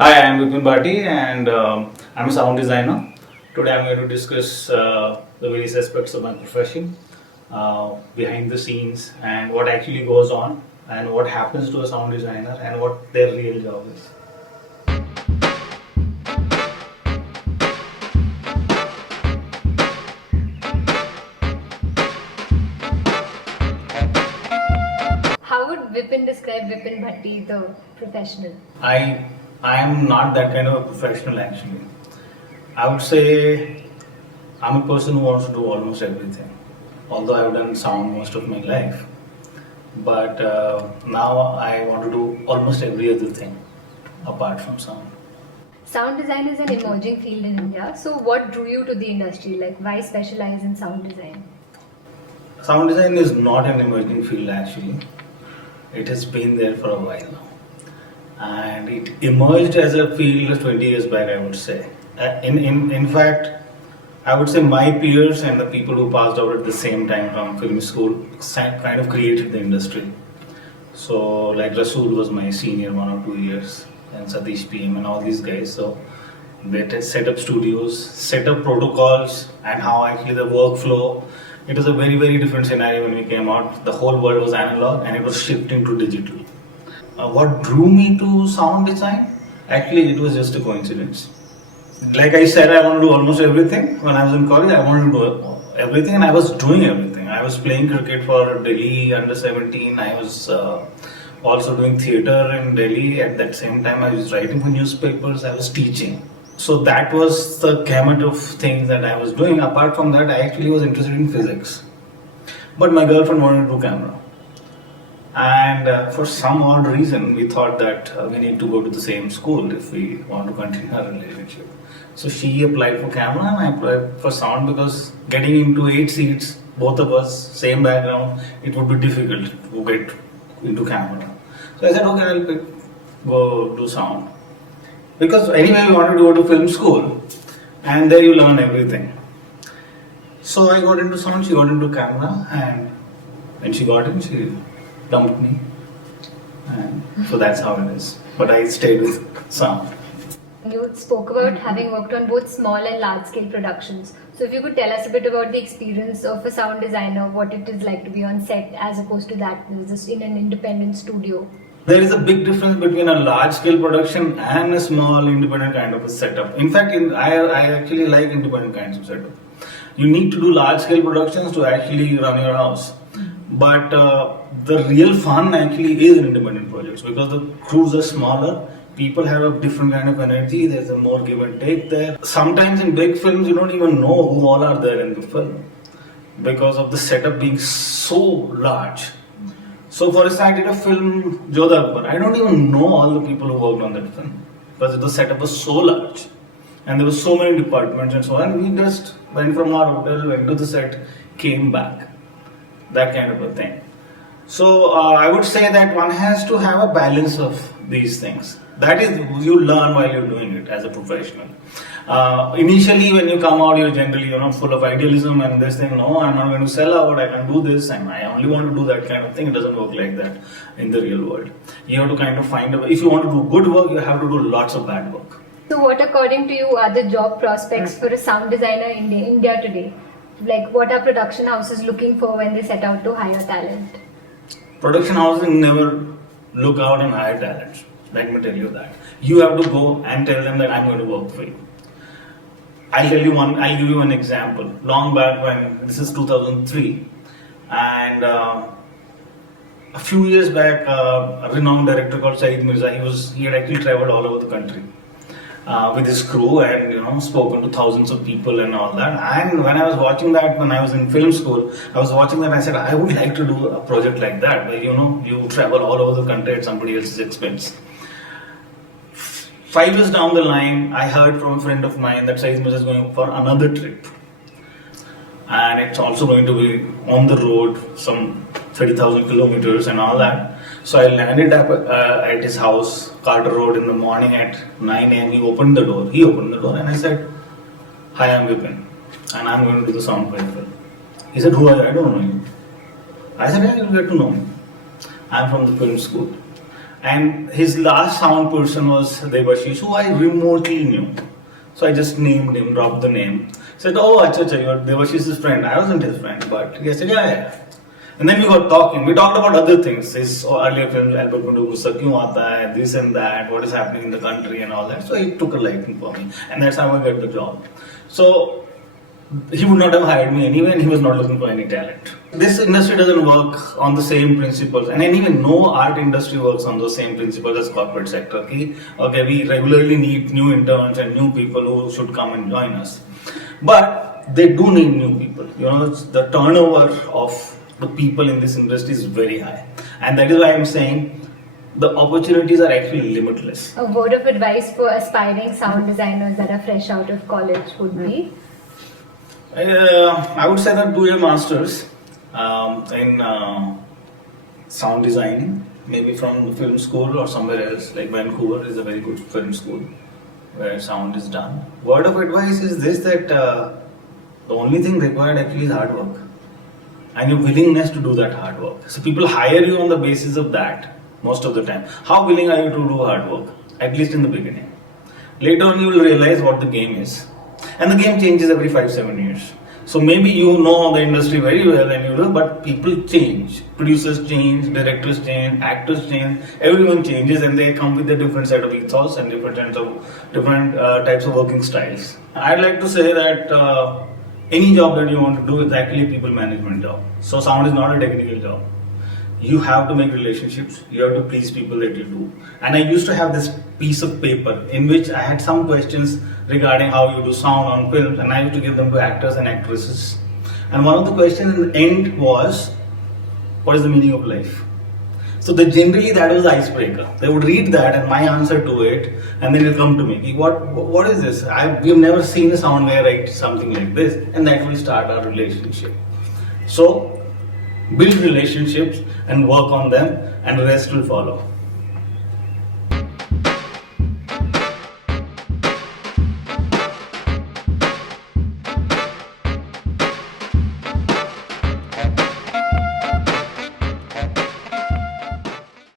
Hi, I am Vipin Bhati and I'm a sound designer. Today I'm going to discuss the various aspects of my profession, behind the scenes, and what actually goes on, and what happens to a sound designer, and what their real job is. How would Vipin describe Vipin Bhati, the professional? I I am not that kind of a professional actually. I would say I'm a person who wants to do almost everything. Although I've done sound most of my life, but now I want to do almost every other thing apart from sound. Sound design is an emerging field in India. So, what drew you to the industry? Like, why specialize in sound design? Sound design is not an emerging field actually. It has been there for a while now. And it emerged as a field 20 years back, I would say. In fact, I would say my peers and the people who passed out at the same time from film school kind of created the industry. So, like Rasool was my senior 1 or 2 years, and Satish PM and all these guys. So, they set up studios, set up protocols, and how actually the workflow. It was a very, very different scenario when we came out. The whole world was analog and it was shifting to digital. What drew me to sound design? Actually, it was just a coincidence. Like I said, I want to do almost everything. When I was in college, I wanted to do everything and I was doing everything. I was playing cricket for Delhi under 17. I was also doing theatre in Delhi. At that same time, I was writing for newspapers. I was teaching. So that was the gamut of things that I was doing. Apart from that, I actually was interested in physics. But my girlfriend wanted to do camera. And for some odd reason, we thought that we need to go to the same school if we want to continue our relationship. So she applied for camera and I applied for sound because getting into 8 seats, both of us, same background, it would be difficult to get into camera. So I said, okay, I'll go do sound. Because anyway, we wanted to go to film school and there you learn everything. So I got into sound, she got into camera, and when she got in, she dumped me. And so that's how it is. But I stayed with sound. You spoke about having worked on both small and large scale productions. So, if you could tell us a bit about the experience of a sound designer, what it is like to be on set as opposed to that just in an independent studio. There is a big difference between a large scale production and a small independent kind of a setup. In fact, I actually like independent kinds of setup. You need to do large scale productions to actually run your house. But the real fun actually is in independent projects because the crews are smaller, people have a different kind of energy, there's a more give and take there. Sometimes in big films you don't even know who all are there in the film because of the setup being so large. So for instance, I did a film, Jodha Akbar. I don't even know all the people who worked on that film because the setup was so large and there were so many departments and so on. We just went from our hotel, went to the set, came back. That kind of a thing. So I would say that one has to have a balance of these things. That is, you learn while you're doing it as a professional. Initially, when you come out, you're generally full of idealism and this thing. No, I'm not going to sell out. I can do this, and I only want to do that kind of thing. It doesn't work like that in the real world. You have to kind of find a way. If you want to do good work, you have to do lots of bad work. So, what according to you are the job prospects for a sound designer in India today? Like, what are production houses looking for when they set out to hire talent? Production houses never look out and hire talent. Let me tell you that. You have to go and tell them that I'm going to work for you. I'll give you one example. Long back when, this is 2003, and a few years back, a renowned director called Saeed Mirza, he had actually traveled all over the country. With his crew and spoken to thousands of people and all that. And when I was watching that, when I was in film school, I was watching that and I said, I would like to do a project like that where you travel all over the country at somebody else's expense. 5 years down the line, I heard from a friend of mine that Saeed Mirza is going for another trip. And it's also going to be on the road, some 30,000 kilometers and all that. So I landed up at his house, Carter Road, in the morning at 9 a.m. He opened the door and I said, hi, I'm Vipin and I'm going to do the sound for your film. He said, who are you? I don't know you. I said, yeah, you'll get to know me. I'm from the film school. And his last sound person was Devashish, who I remotely knew. So I just named him, dropped the name. Said, oh, acha, acha, you're Devashish's friend. I wasn't his friend, but he said, yeah, yeah. And then we got talking. We talked about other things. His earlier films, Albert Kundu, Gussa Kyun Aata Hai, this and that, what is happening in the country and all that. So he took a liking for me. And that's how I got the job. So he would not have hired me anyway, and he was not looking for any talent. This industry doesn't work on the same principles, and anyway, no art industry works on the same principles as corporate sector. Okay, we regularly need new interns and new people who should come and join us. But they do need new people. The turnover of the people in this industry is very high, and that is why I'm saying the opportunities are actually limitless. A word of advice for aspiring sound designers that are fresh out of college would be? I would say that do your masters in sound designing, maybe from the film school or somewhere else. Like Vancouver is a very good film school where sound is done. Word of advice is this, that the only thing required actually is hard work and your willingness to do that hard work. So people hire you on the basis of that most of the time. How willing are you to do hard work? At least in the beginning. Later on you will realize what the game is. And the game changes every 5-7 years. So maybe you know the industry very well and you do, but people change. Producers change, directors change, actors change, everyone changes, and they come with a different set of ethos and different types of working styles. I'd like to say that any job that you want to do is actually a people management job. So sound is not a technical job. You have to make relationships, you have to please people that you do. And I used to have this piece of paper in which I had some questions regarding how you do sound on films, and I used to give them to actors and actresses. And one of the questions in the end was, what is the meaning of life? So generally that was the icebreaker. They would read that and my answer to it, and then they'll come to me. What is this? We've never seen a sound where I write something like this, and that will start our relationship. So build relationships and work on them, and the rest will follow.